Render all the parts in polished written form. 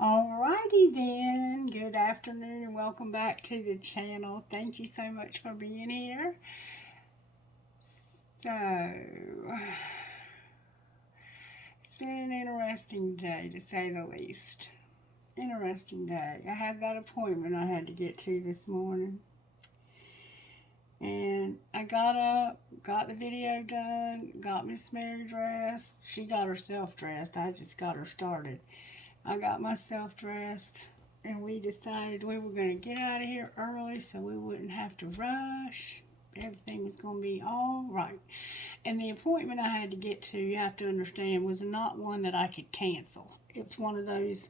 Alrighty then, good afternoon and welcome back to the channel. Thank you so much for being here. So, it's been an interesting day to say the least. Interesting day. I had that appointment I had to get to this morning. And I got up, got the video done, got Miss Mary dressed. She got herself dressed. I just got her started. I got myself dressed, and we decided we were going to get out of here early so we wouldn't have to rush. Everything was going to be all right. And the appointment I had to get to, you have to understand, was not one that I could cancel. It's one of those,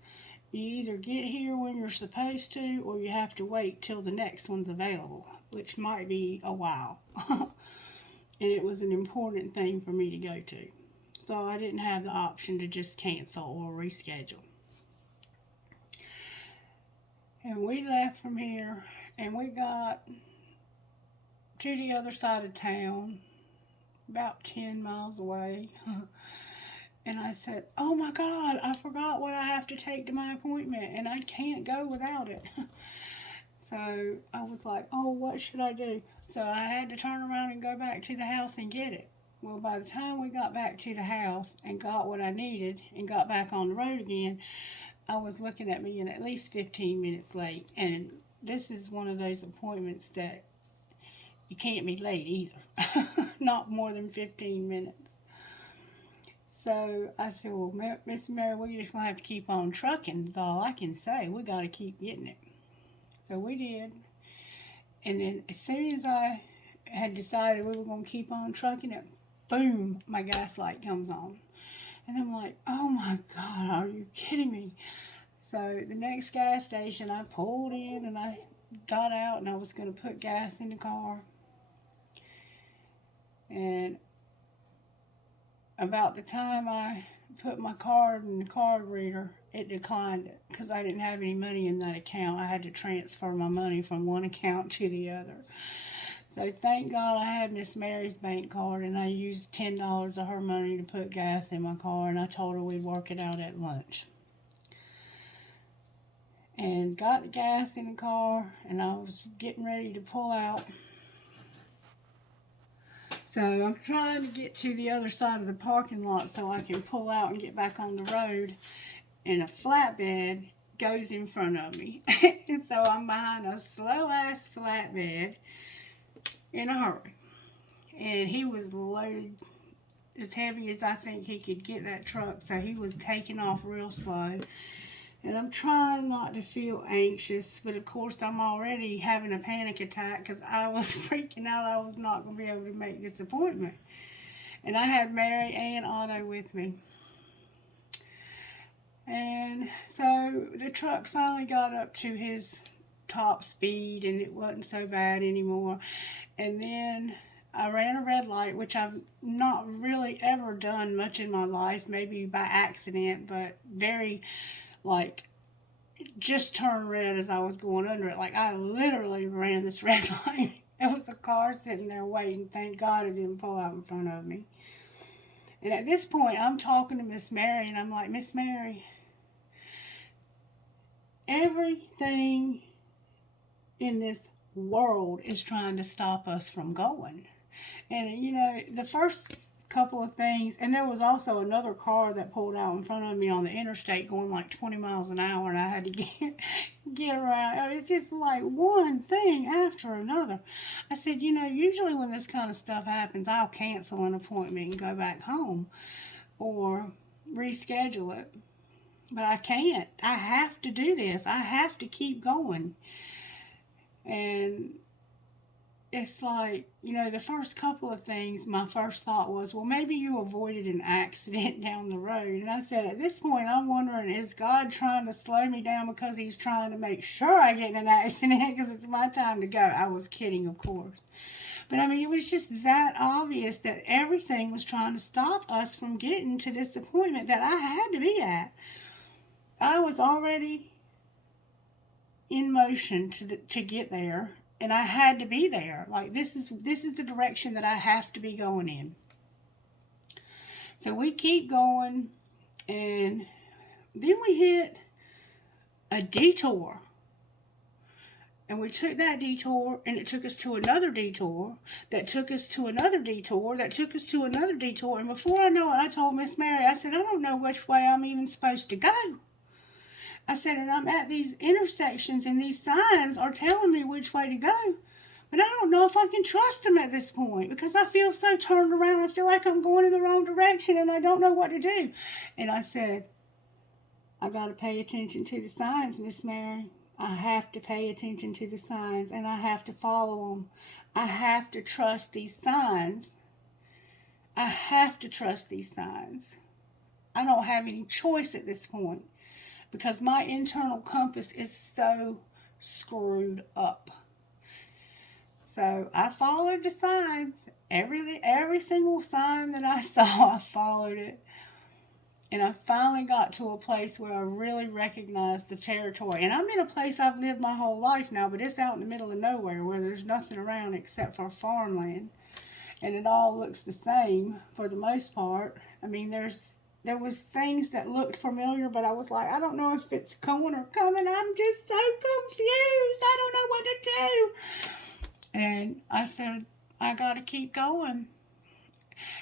you either get here when you're supposed to, or you have to wait till the next one's available, which might be a while. And it was an important thing for me to go to. So I didn't have the option to just cancel or reschedule. And we left from here, and we got to the other side of town, about 10 miles away. And I said, oh my God, I forgot what I have to take to my appointment, and I can't go without it. So I was like, oh, what should I do? So I had to turn around and go back to the house and get it. Well, by the time we got back to the house and got what I needed and got back on the road again, I was looking at being at least 15 minutes late. And this is one of those appointments that you can't be late either. Not more than 15 minutes. So I said, well, Miss Mary, we're just going to have to keep on trucking. That's all I can say. We got to keep getting it. So we did. And then as soon as I had decided we were going to keep on trucking it, boom, my gas light comes on. And I'm like, oh my God, are you kidding me? So the next gas station, I pulled in and I got out and I was going to put gas in the car. And about the time I put my card in the card reader, it declined it because I didn't have any money in that account. I had to transfer my money from one account to the other. So thank God I had Miss Mary's bank card, and I used $10 of her money to put gas in my car, and I told her we'd work it out at lunch. And got the gas in the car, and I was getting ready to pull out. So I'm trying to get to the other side of the parking lot so I can pull out and get back on the road, and a flatbed goes in front of me. And so I'm behind a slow-ass flatbed in a hurry. And he was loaded as heavy as I think he could get that truck, so he was taking off real slow. And I'm trying not to feel anxious, but of course I'm already having a panic attack because I was freaking out I was not going to be able to make this appointment. And I had Mary and Otto with me. And so the truck finally got up to his top speed and it wasn't so bad anymore. And then I ran a red light, which I've not really ever done much in my life, maybe by accident, but very, like, just turned red as I was going under it. Like, I literally ran this red light. There was a car sitting there waiting. Thank God it didn't pull out in front of me. And at this point, I'm talking to Miss Mary, and I'm like, Miss Mary, everything in this world is trying to stop us from going. And you know, the first couple of things, and there was also another car that pulled out in front of me on the interstate going like 20 miles an hour, and I had to get around. It's just like one thing after another. I said, you know, usually when this kind of stuff happens, I'll cancel an appointment and go back home or reschedule it. But I can't. I have to do this. I have to keep going. And it's like, you know, the first couple of things, my first thought was, well, maybe you avoided an accident down the road. And I said, at this point, I'm wondering, is God trying to slow me down because he's trying to make sure I get in an accident because it's my time to go? I was kidding, of course. But I mean, it was just that obvious that everything was trying to stop us from getting to this appointment that I had to be at. I was already in motion to get there, and I had to be there. Like, this is the direction that I have to be going in. So we keep going, and then we hit a detour. And we took that detour, and it took us to another detour, that took us to another detour, that took us to another detour. And before I know it, I told Miss Mary, I said, I don't know which way I'm even supposed to go. I said, and I'm at these intersections, and these signs are telling me which way to go. But I don't know if I can trust them at this point, because I feel so turned around. I feel like I'm going in the wrong direction, and I don't know what to do. And I said, I got to pay attention to the signs, Miss Mary. I have to pay attention to the signs, and I have to follow them. I have to trust these signs. I have to trust these signs. I don't have any choice at this point, because my internal compass is so screwed up. So I followed the signs. Every single sign that I saw, I followed it. And I finally got to a place where I really recognized the territory. And I'm in a place I've lived my whole life now, but it's out in the middle of nowhere where there's nothing around except for farmland. And it all looks the same for the most part. I mean, there was things that looked familiar, but I was like, I don't know if it's going or coming. I'm just so confused. I don't know what to do. And I said, I got to keep going.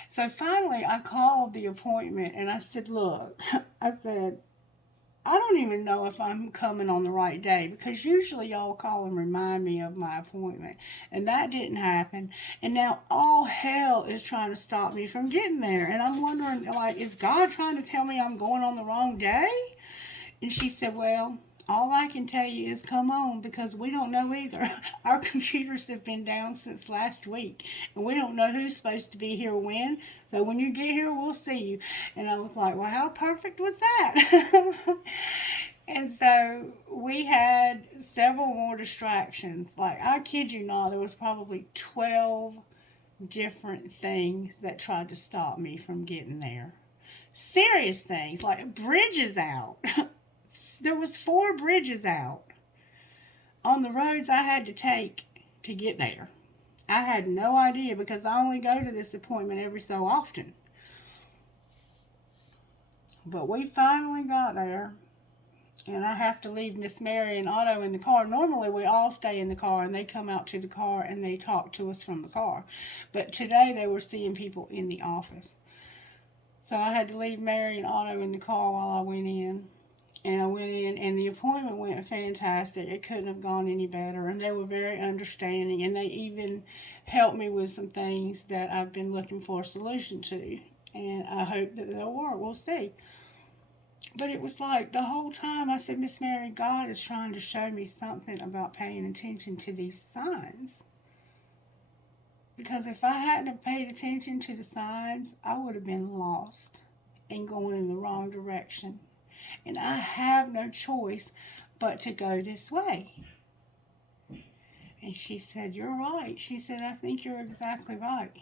So finally, I called the appointment, and I said, look, I said, I don't even know if I'm coming on the right day, because usually y'all call and remind me of my appointment, and that didn't happen. And now all hell is trying to stop me from getting there. And I'm wondering, like, is God trying to tell me I'm going on the wrong day? And she said, well, all I can tell you is come on, because we don't know either. Our computers have been down since last week, and we don't know who's supposed to be here when. So when you get here, we'll see you. And I was like, well, how perfect was that? And so we had several more distractions. Like, I kid you not, there was probably 12 different things that tried to stop me from getting there. Serious things, like bridges out. There was 4 bridges out on the roads I had to take to get there. I had no idea, because I only go to this appointment every so often. But we finally got there, and I have to leave Miss Mary and Otto in the car. Normally we all stay in the car, and they come out to the car and they talk to us from the car. But today they were seeing people in the office. So I had to leave Mary and Otto in the car while I went in. And I went in, and the appointment went fantastic. It couldn't have gone any better. And they were very understanding. And they even helped me with some things that I've been looking for a solution to. And I hope that they'll work. We'll see. But it was like the whole time I said, Miss Mary, God is trying to show me something about paying attention to these signs. Because if I hadn't have paid attention to the signs, I would have been lost and going in the wrong direction. And I have no choice but to go this way. And she said, you're right. She said, I think you're exactly right.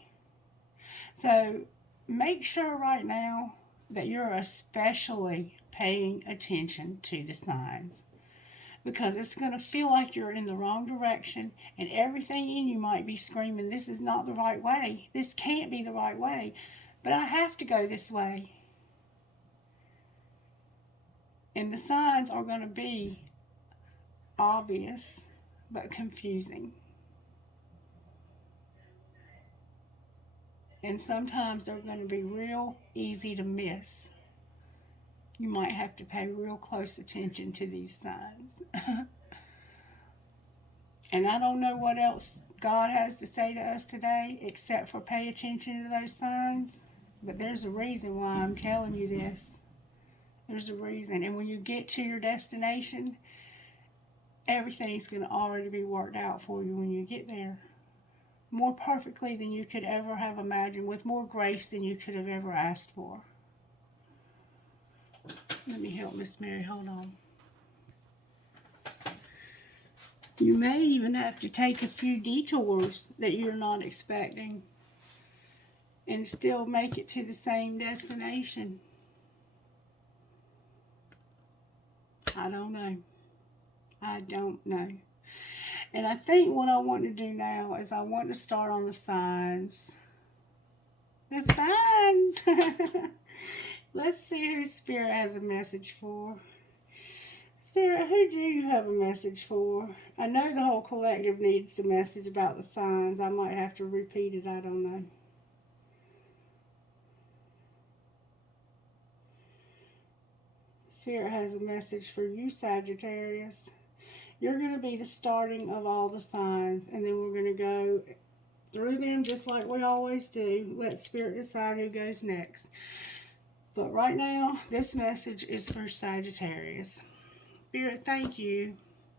So make sure right now that you're especially paying attention to the signs. Because it's going to feel like you're in the wrong direction, and everything in you might be screaming, this is not the right way. This can't be the right way. But I have to go this way. And the signs are going to be obvious, but confusing. And sometimes they're going to be real easy to miss. You might have to pay real close attention to these signs. And I don't know what else God has to say to us today, except for pay attention to those signs. But there's a reason why I'm telling you this. There's a reason. And when you get to your destination, everything's going to already be worked out for you when you get there. More perfectly than you could ever have imagined, with more grace than you could have ever asked for. Let me help Miss Mary. Hold on. You may even have to take a few detours that you're not expecting and still make it to the same destination. I don't know. I don't know. And I think what I want to do now is I want to start on the signs. The signs! Let's see who Spirit has a message for. Spirit, who do you have a message for? I know the whole collective needs the message about the signs. I might have to repeat it. I don't know. Spirit has a message for you, Sagittarius. You're going to be the starting of all the signs, and then we're going to go through them just like we always do. Let Spirit decide who goes next. But right now, this message is for Sagittarius. Spirit, thank you.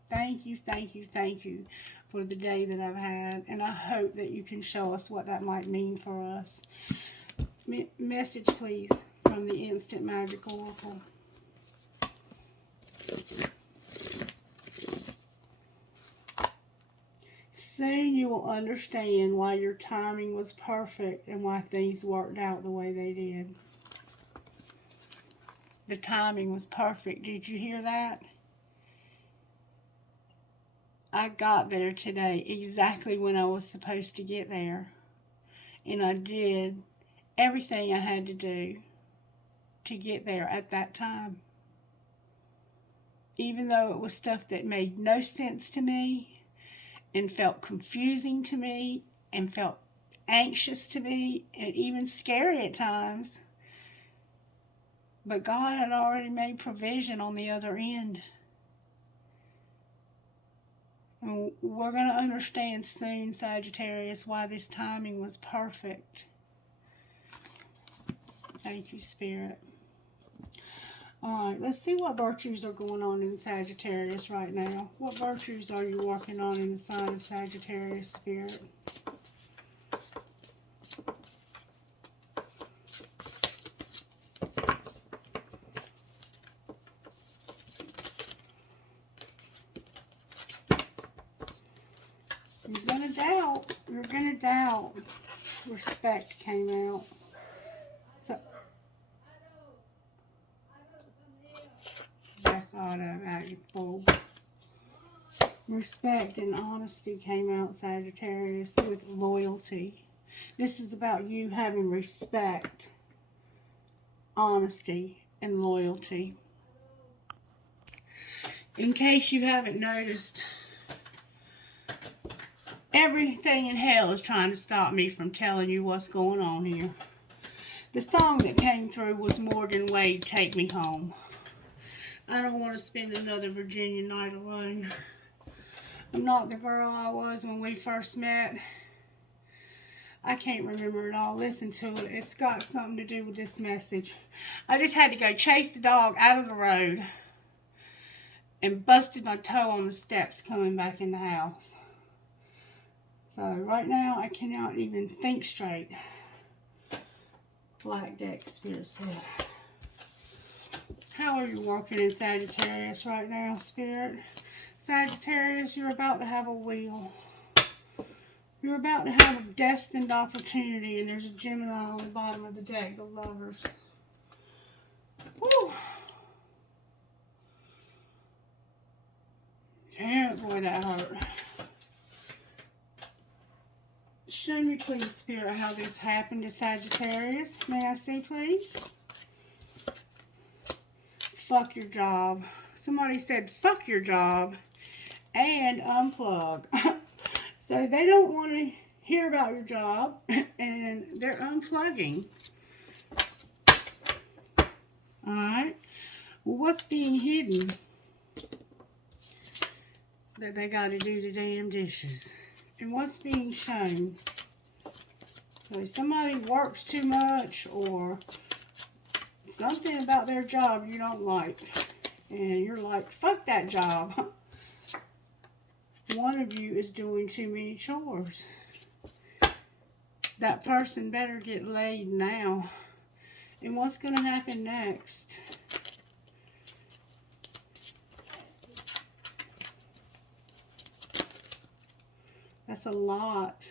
Thank you, thank you, thank you for the day that I've had. And I hope that you can show us what that might mean for us. Message, please, from the Instant Magic Oracle. Soon you will understand why your timing was perfect and why things worked out the way they did. The timing was perfect. Did you hear that? I got there today exactly when I was supposed to get there. And I did everything I had to do to get there at that time. Even though it was stuff that made no sense to me and felt confusing to me and felt anxious to me and even scary at times. But God had already made provision on the other end. And we're going to understand soon, Sagittarius, why this timing was perfect. Thank you, Spirit. Alright, let's see what virtues are going on in Sagittarius right now. What virtues are you working on in the sign of Sagittarius, Spirit? You're going to doubt. You're going to doubt. Respect came out. So, that's Otto acting full. Respect and honesty came out, Sagittarius, with loyalty. This is about you having respect, honesty, and loyalty. In case you haven't noticed, everything in hell is trying to stop me from telling you what's going on here. The song that came through was Morgan Wade, Take Me Home. I don't want to spend another Virginia night alone. I'm not the girl I was when we first met. I can't remember it all. Listen to it. It's got something to do with this message. I just had to go chase the dog out of the road and busted my toe on the steps coming back in the house. So right now I cannot even think straight. Black Deck Spirit said. How are you working in Sagittarius right now, Spirit? Sagittarius, you're about to have a wheel. You're about to have a destined opportunity, and there's a Gemini on the bottom of the deck, the Lovers. Woo! Yeah, boy, that hurt. Show me, please, Spirit, how this happened to Sagittarius. May I see, please? Fuck your job. Somebody said, fuck your job and unplug. So they don't want to hear about your job, and they're unplugging. Alright? Well, what's being hidden? That they got to do the damn dishes. And what's being shown? So somebody works too much, or something about their job you don't like. And you're like, fuck that job. One of you is doing too many chores. That person better get laid now. And what's going to happen next? That's a lot.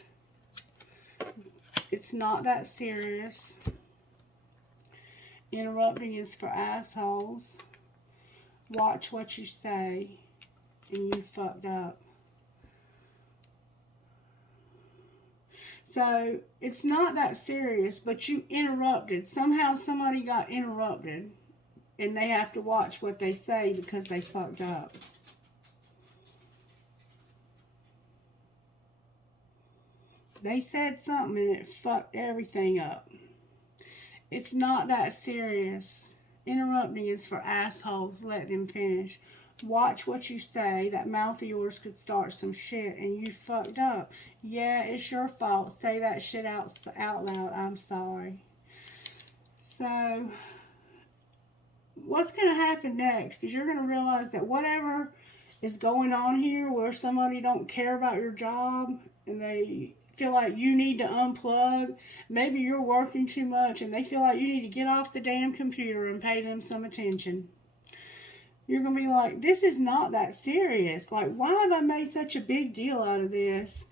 It's not that serious. Interrupting is for assholes. Watch what you say, and you fucked up. So, it's not that serious, but you interrupted. Somehow somebody got interrupted And they have to watch what they say because they fucked up. They said something and it fucked everything up. It's not that serious. Interrupting is for assholes. Let them finish. Watch what you say. That mouth of yours could start some shit and you fucked up. Yeah, it's your fault. Say that shit out loud. I'm sorry. So, what's going to happen next is you're going to realize that whatever is going on here where somebody don't care about your job and they feel like you need to unplug, maybe you're working too much and they feel like you need to get off the damn computer and pay them some attention. You're going to be like, this is not that serious. Like, why have I made such a big deal out of this?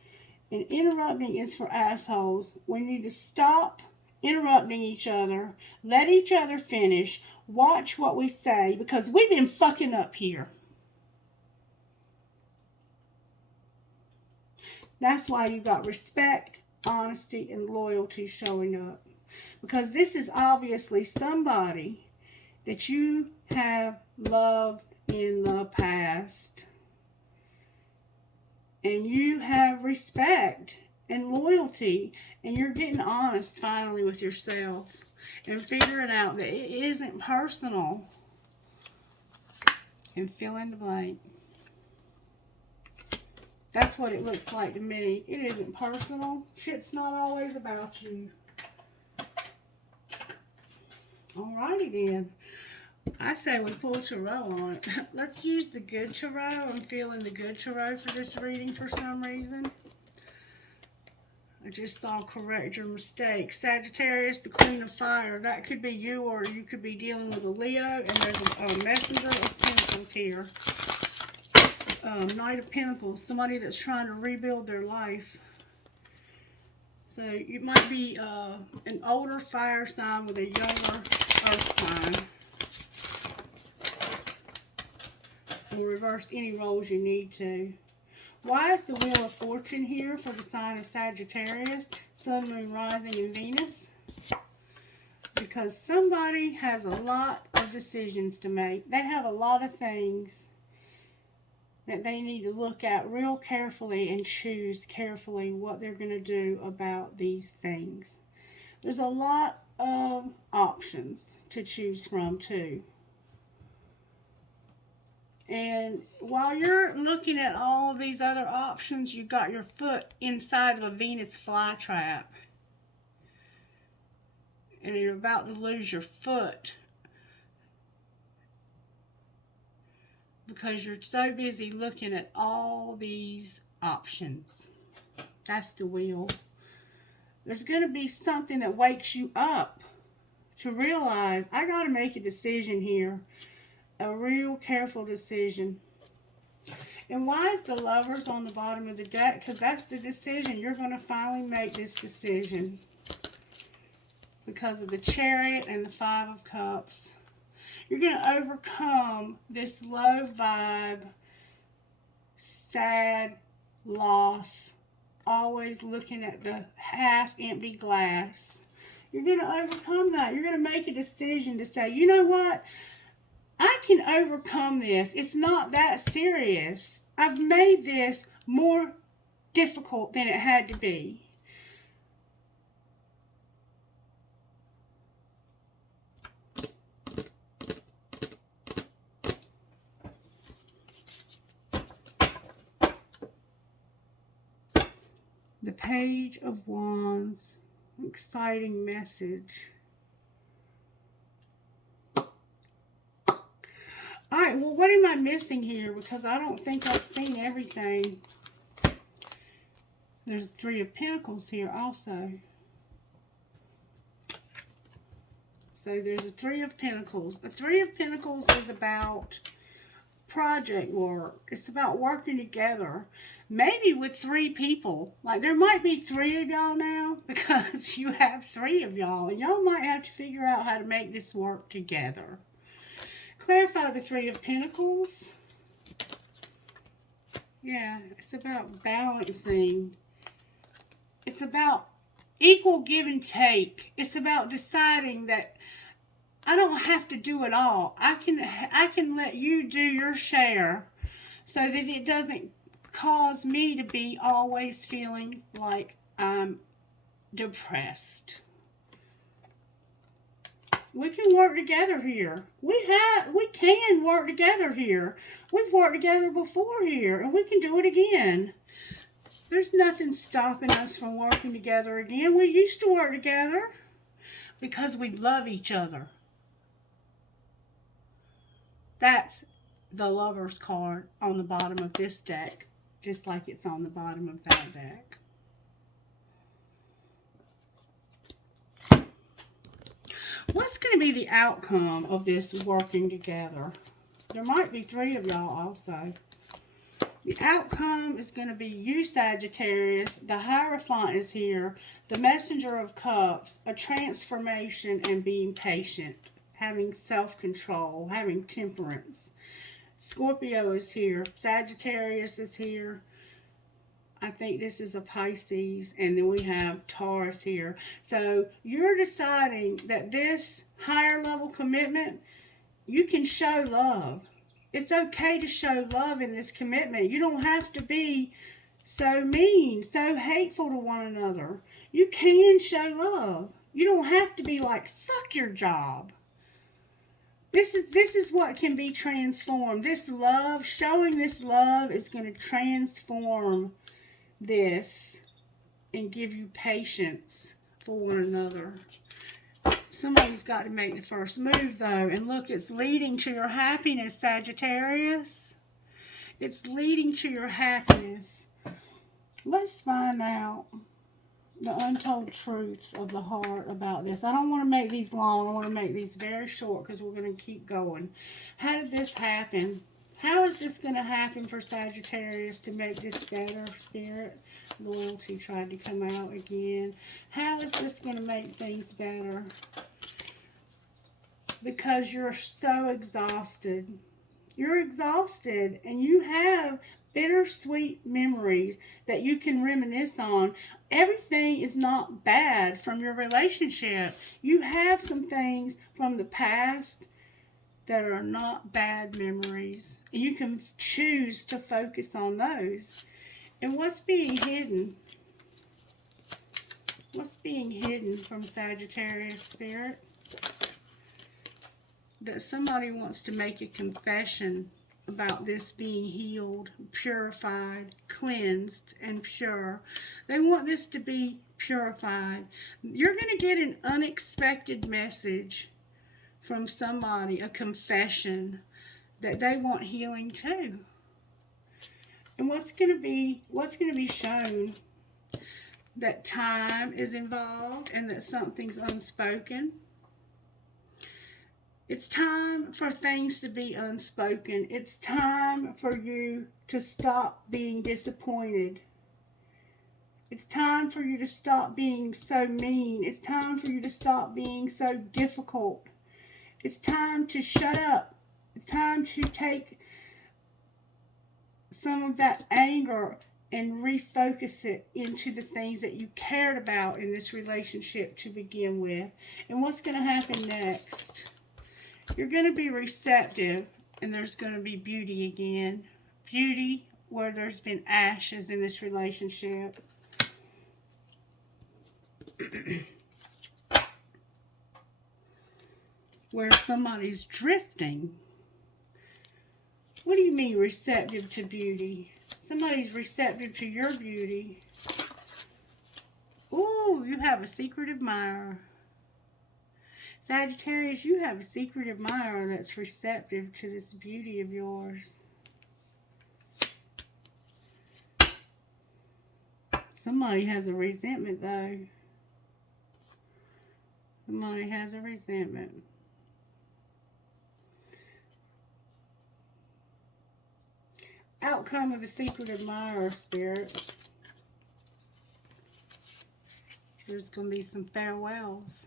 And interrupting is for assholes. We need to stop interrupting each other. Let each other finish. Watch what we say because we've been fucking up here. That's why you got respect, honesty, and loyalty showing up. Because this is obviously somebody that you have loved in the past. And you have respect and loyalty. And you're getting honest finally with yourself. And figuring out that it isn't personal. And fill in the blank. That's what it looks like to me. It isn't personal. Shit's not always about you. Alrighty then. I say we pull tarot on it. Let's use the good tarot. I'm feeling the good tarot for this reading for some reason. I just saw correct your mistake. Sagittarius, the Queen of Fire. That could be you or you could be dealing with a Leo. And there's a Messenger of Pentacles here. Knight of Pentacles, somebody that's trying to rebuild their life. So you might be an older fire sign with a younger earth sign. Or reverse any roles you need to. Why is the Wheel of Fortune here for the sign of Sagittarius, Sun, Moon, Rising, and Venus? Because somebody has a lot of decisions to make. They have a lot of things that they need to look at real carefully and choose carefully what they're going to do about these things. There's a lot of options to choose from too. And while you're looking at all of these other options, you've got your foot inside of a Venus flytrap. And you're about to lose your foot. Because you're so busy looking at all these options. That's the wheel. There's going to be something that wakes you up to realize, I got to make a decision here. A real careful decision. And why is the Lovers on the bottom of the deck? Because that's the decision. You're going to finally make this decision. Because of the Chariot and the Five of Cups. You're going to overcome this low vibe, sad, loss, always looking at the half-empty glass. You're going to overcome that. You're going to make a decision to say, you know what? I can overcome this. It's not that serious. I've made this more difficult than it had to be. The Page of Wands, exciting message. Alright, well, what am I missing here? Because I don't think I've seen everything. There's Three of Pentacles here also. So there's a Three of Pentacles. The Three of Pentacles is about project work. It's about working together. Maybe with three people. Like, there might be three of y'all now because you have three of y'all. And y'all might have to figure out how to make this work together. Clarify the Three of Pentacles. Yeah, it's about balancing. It's about equal give and take. It's about deciding that I don't have to do it all. I can let you do your share so that it doesn't cause me to be always feeling like I'm depressed. We can work together here. We can work together here. We've worked together before here, and we can do it again. There's nothing stopping us from working together again. We used to work together because we love each other. That's the Lover's card on the bottom of this deck, just like it's on the bottom of that deck. What's going to be the outcome of this working together? There might be 3 of y'all also. The outcome is going to be you, Sagittarius. The Hierophant is here. The Messenger of Cups. A transformation and being patient. Having self-control. Having temperance. Scorpio is here. Sagittarius is here. I think this is a Pisces, and then we have Taurus here. So you're deciding that this higher level commitment, you can show love. It's okay to show love in this commitment. You don't have to be so mean, so hateful to one another. You can show love. You don't have to be like, fuck your job. This is what can be transformed. This love, showing this love is going to transform this and give you patience for one another. Somebody's got to make the first move, though. And look, it's leading to your happiness, Sagittarius. It's leading to your happiness. Let's find out the untold truths of the heart about this. I don't want to make these long. I want to make these very short because we're going to keep going. How did this happen? How is this going to happen for Sagittarius to make this better, Spirit? Loyalty tried to come out again. How is this going to make things better? Because you're so exhausted. You're exhausted, and you have bittersweet memories that you can reminisce on. Everything is not bad from your relationship. You have some things from the past that are not bad memories. And you can choose to focus on those. And what's being hidden? What's being hidden from Sagittarius, Spirit? That somebody wants to make a confession about this being healed, purified, cleansed, and pure. They want this to be purified. You're going to get an unexpected message from somebody, a confession that they want healing too. And what's going to be shown? That time is involved and that something's unspoken. It's time for things to be unspoken. It's time for you to stop being disappointed. It's time for you to stop being so mean. It's time for you to stop being so difficult. It's time to shut up. It's time to take some of that anger and refocus it into the things that you cared about in this relationship to begin with. And what's going to happen next? You're going to be receptive, and there's going to be beauty again. Beauty where there's been ashes in this relationship. Where somebody's drifting. What do you mean receptive to beauty? Somebody's receptive to your beauty. Ooh, you have a secret admirer. Sagittarius, you have a secret admirer that's receptive to this beauty of yours. Somebody has a resentment, though. Somebody has a resentment. Outcome of the secret admirer, Spirit. There's going to be some farewells.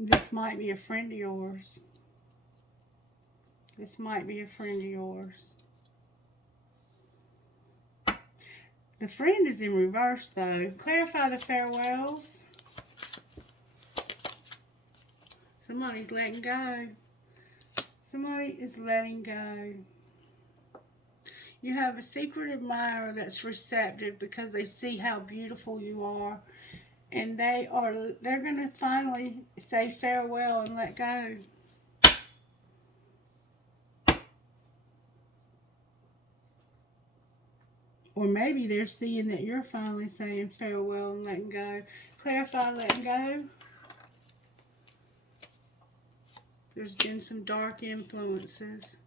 This might be a friend of yours. This might be a friend of yours. The friend is in reverse, though. Clarify the farewells. Somebody's letting go. Somebody is letting go. You have a secret admirer that's receptive because they see how beautiful you are. And they're going to finally say farewell and let go. Or maybe they're seeing that you're finally saying farewell and letting go. Clarify letting go. There's been some dark influences.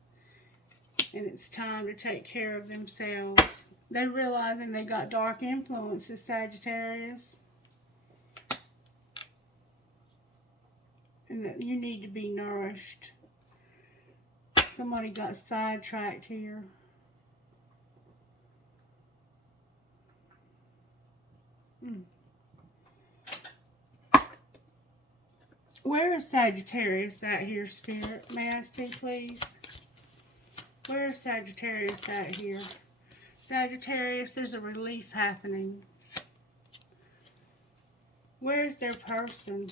And it's time to take care of themselves. They're realizing they got dark influences, Sagittarius. And that you need to be nourished. Somebody got sidetracked here. Where is Sagittarius at here, Spirit? May I see, please? Where is Sagittarius at here? Sagittarius, there's a release happening. Where's their person?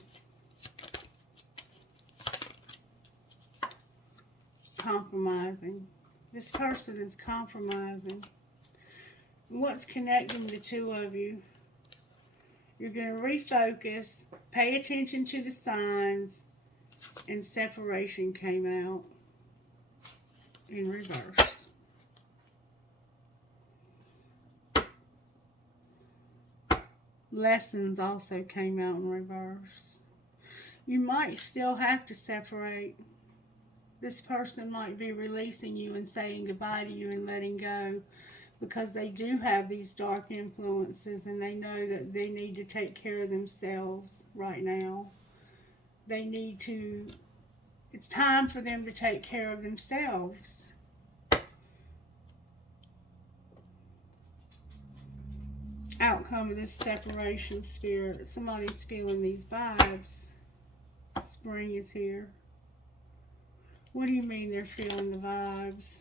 Compromising. This person is compromising. What's connecting the two of you? You're going to refocus, pay attention to the signs, and separation came out in reverse. Lessons also came out in reverse. You might still have to separate. This person might be releasing you and saying goodbye to you and letting go, because they do have these dark influences and they know that they need to take care of themselves right now. They need to, it's time for them to take care of themselves. Outcome of this separation, Spirit. Somebody's feeling these vibes. Spring is here. What do you mean they're feeling the vibes?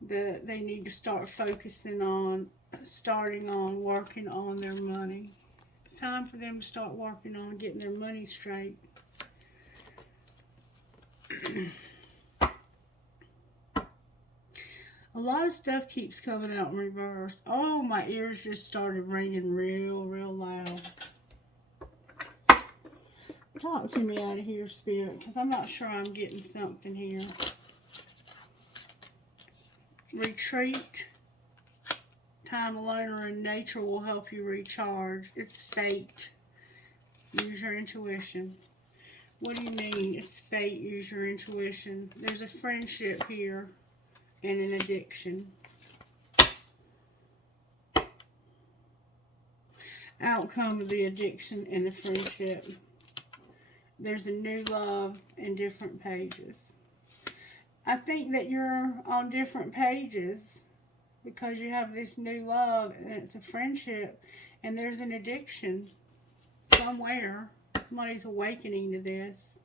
That they need to start focusing on, working on their money. It's time for them to start working on getting their money straight. A lot of stuff keeps coming out in reverse. Oh, my ears just started ringing real loud. Talk to me out of here, Spirit, because I'm not sure I'm getting something here. Retreat. Time alone or in nature will help you recharge. It's fate. Use your intuition. What do you mean it's fate? Use your intuition. There's a friendship here and an addiction. Outcome of the addiction and the friendship. There's a new love in different pages. I think that you're on different pages because you have this new love and it's a friendship and there's an addiction somewhere. Somebody's awakening to this.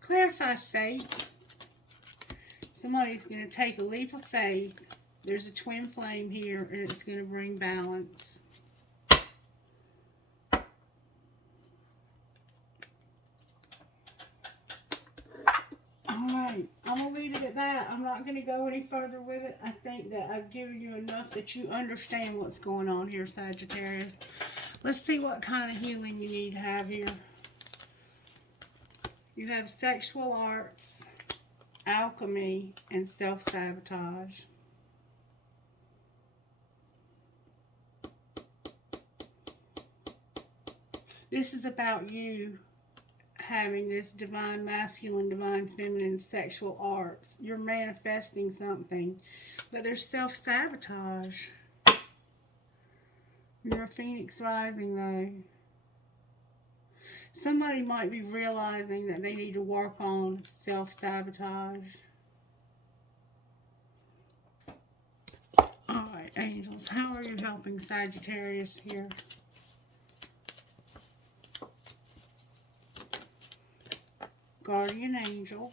Clarify faith. Somebody's going to take a leap of faith. There's a twin flame here and it's going to bring balance. Alright, I'm going to leave it at that. I'm not going to go any further with it. I think that I've given you enough that you understand what's going on here, Sagittarius. Let's see what kind of healing you need to have here. You have sexual arts, alchemy, and self-sabotage. This is about you having this divine masculine, divine feminine sexual arts. You're manifesting something, but there's self-sabotage. You're a phoenix rising though. Somebody might be realizing that they need to work on self-sabotage. Alright, angels, how are you helping Sagittarius here? Guardian angel.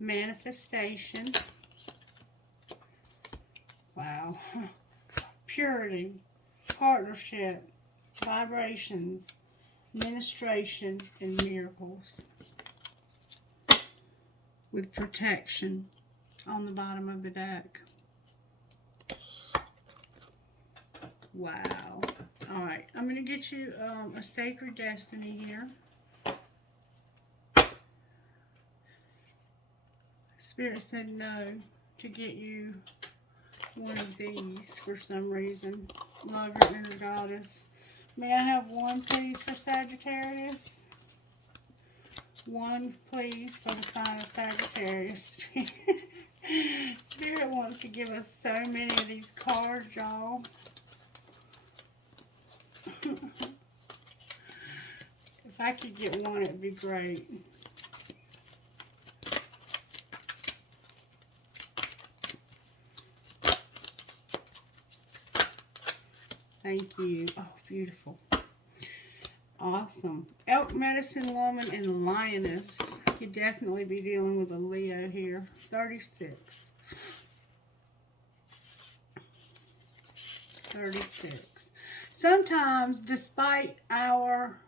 manifestation. Wow. Purity, partnership, vibrations, ministration, and miracles. With protection on the bottom of the deck. Wow. All right, I'm going to get you a sacred destiny here. Spirit said no to get you one of these for some reason. Love your inner goddess. May I have one, please, for Sagittarius? One, please, for the sign of Sagittarius. Spirit wants to give us so many of these cards, y'all. If I could get one, it'd be great. Thank you. Oh, beautiful. Awesome. Elk medicine woman and lioness. You could definitely be dealing with a Leo here. 36. 36. Sometimes, despite our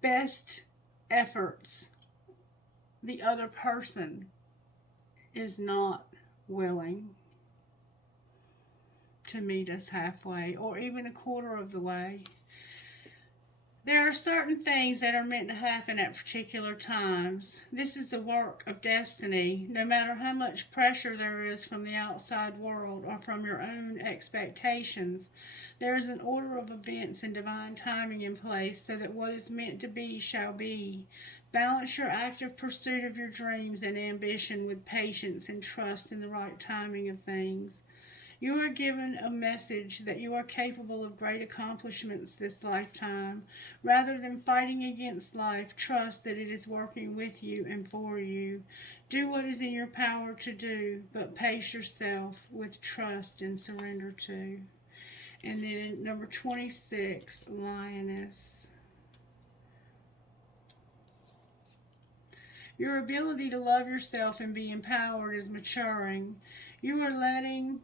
best efforts, the other person is not willing to meet us halfway or even a quarter of the way. There are certain things that are meant to happen at particular times. This is the work of destiny. No matter how much pressure there is from the outside world or from your own expectations, there is an order of events and divine timing in place so that what is meant to be shall be. Balance your active pursuit of your dreams and ambition with patience and trust in the right timing of things. You are given a message that you are capable of great accomplishments this lifetime. Rather than fighting against life, trust that it is working with you and for you. Do what is in your power to do, but pace yourself with trust and surrender to. And then number 26, Lioness. Your ability to love yourself and be empowered is maturing. You are learning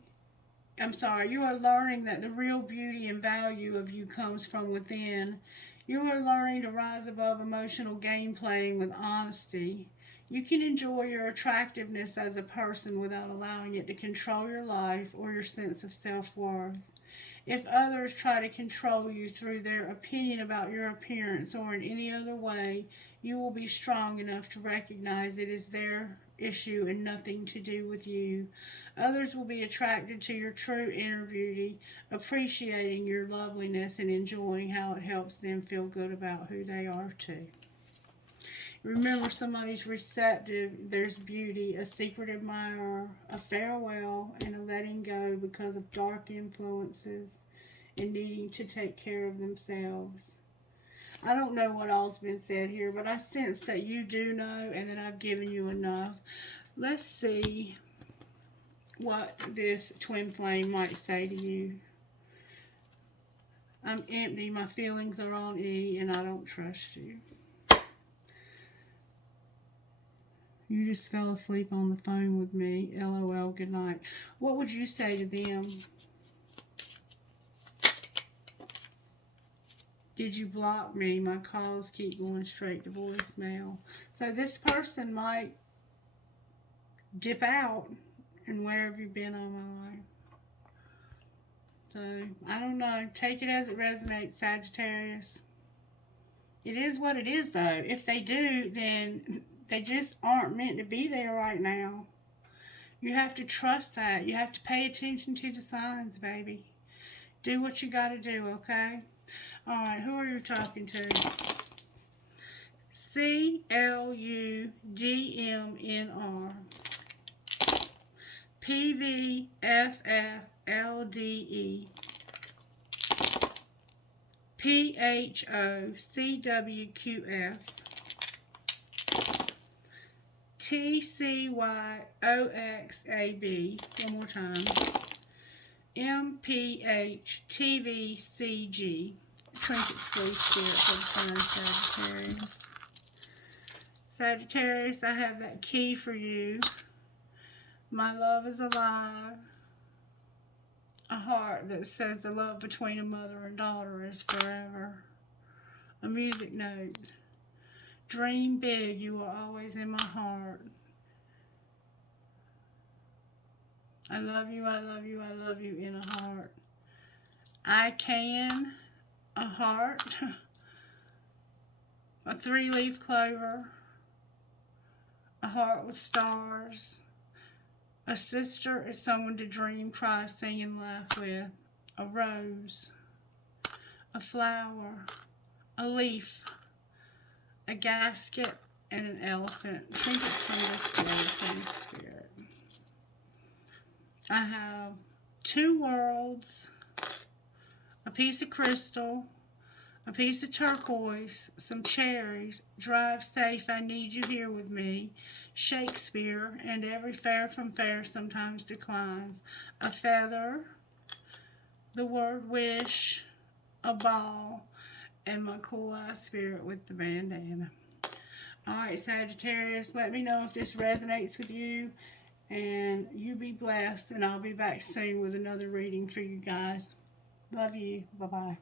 that the real beauty and value of you comes from within. You are learning to rise above emotional game playing with honesty. You can enjoy your attractiveness as a person without allowing it to control your life or your sense of self-worth. If others try to control you through their opinion about your appearance or in any other way, you will be strong enough to recognize it is their issue and nothing to do with you. Others will be attracted to your true inner beauty, appreciating your loveliness and enjoying how it helps them feel good about who they are too. Remember, somebody's receptive, there's beauty, a secret admirer, a farewell, and a letting go because of dark influences and needing to take care of themselves. I don't know what all's been said here, but I sense that you do know and that I've given you enough. Let's see what this twin flame might say to you. I'm empty, my feelings are on E, and I don't trust you. You just fell asleep on the phone with me. LOL, good night. What would you say to them? Did you block me? My calls keep going straight to voicemail. So this person might dip out. And where have you been all my life? So, I don't know. Take it as it resonates, Sagittarius. It is what it is, though. If they do, then they just aren't meant to be there right now. You have to trust that. You have to pay attention to the signs, baby. Do what you got to do, okay? All right, who are you talking to? CLUDMNR. PVFFLDE. PHOCWQF. TCYOXAB. One more time. MPHTVCG. Trinkets, please, Spirit, for the sign of Sagittarius. Sagittarius, I have that key for you. My love is alive. A heart that says the love between a mother and daughter is forever. A music note. Dream big, you are always in my heart. I love you, I love you, I love you in a heart. I can, a heart. A 3-leaf clover. A heart with stars. A sister is someone to dream, cry, sing, and laugh with. A rose. A flower. A leaf. A gasket. And an elephant. I think it's from this spirit. I have 2 worlds. A piece of crystal. A piece of turquoise, some cherries, drive safe, I need you here with me, Shakespeare, and every fair from fair sometimes declines, a feather, the word wish, a ball, and my cool eye spirit with the bandana. Alright, Sagittarius, let me know if this resonates with you, and you be blessed, and I'll be back soon with another reading for you guys. Love you. Bye-bye.